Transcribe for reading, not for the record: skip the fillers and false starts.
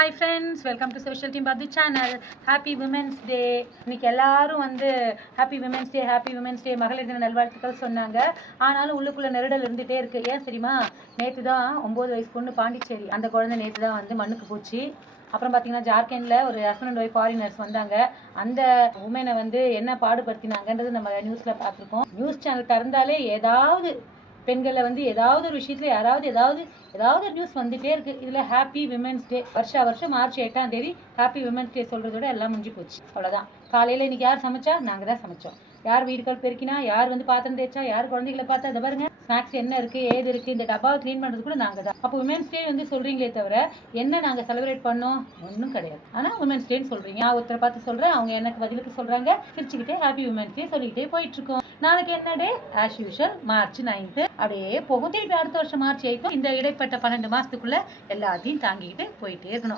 Hi friends, welcome to social team path channel. Happy women's day. இன்னைக்கு எல்லாரும் happy women's டே மகளிர் தின நல்வாழ்த்துக்கள் சொன்னாங்க. ஆனாலும் உள்ளுக்குள்ள நெருடல் இருந்துகிட்டே இருக்கு. ஏன் தெரியுமா? நேற்று தான் 9 வயசு பொண்ணு பாண்டிச்சேரி அந்த குழந்தை நேற்று தான் மண்ணுக்கு போச்சு. அப்புறம் பார்த்தீங்கன்னா ஜார்க்கண்டில் ஒரு ஹஸ்பண்ட் அண்ட் ஒய்ஃப் ஃபாரினர்ஸ் வந்தாங்க. அந்த உமனை என்ன பாடுபடுத்தினாங்கன்றது நம்ம நியூஸில் பார்த்துருக்கோம். நியூஸ் சேனல் திறந்தாலே ஏதாவது பெண்களை ஏதாவது ஒரு விஷயத்துல யாராவது ஏதாவது நியூஸ் வந்துட்டே இருக்கு. இதுல ஹாப்பி விமென்ஸ் டே வருஷம் மார்ச் 8ஆம் தேதி ஹாப்பி விமென்ஸ் டே சொல்றதோட எல்லாம் முடிஞ்சு போச்சு. அவ்வளவுதான். காலையில இன்னைக்கு யார் சமைச்சா? நாங்க தான் சமைச்சோம். யார் வீடுகள் பெருக்கினா, யார் பாத்திரம் தேய்ச்சா, யார் குழந்தைகளை பார்த்தா, அதை பாருங்க ஸ்நாக்ஸ் என்ன இருக்கு ஏது இருக்கு, இந்த டப்பாவை கிளீன் பண்றது கூட நாங்க தான். அப்போ விமென்ஸ் டே சொல்றீங்களே தவிர என்ன நாங்க செலிப்ரேட் பண்ணோம்? ஒன்றும் கிடையாது. ஆனா விமென்ஸ் டேன்னு சொல்றீங்க. நான் ஒருத்தரை பார்த்து சொல்றேன், அவங்க எனக்கு பதிலுக்கு சொல்றாங்க. சிரிச்சுக்கிட்டே ஹாப்பி விமென்ஸ் டே சொல்லிக்கிட்டே போயிட்டு இருக்கோம். நாளைக்கு என்ன டே? As usual March 9. அப்படியே போகும். திருப்பி அடுத்த வருஷம் மார்ச் 8. இந்த இடைப்பட்ட 12 மாசத்துக்குள்ள எல்லாத்தையும் தாங்கிக்கிட்டு போயிட்டே இருக்கணும்.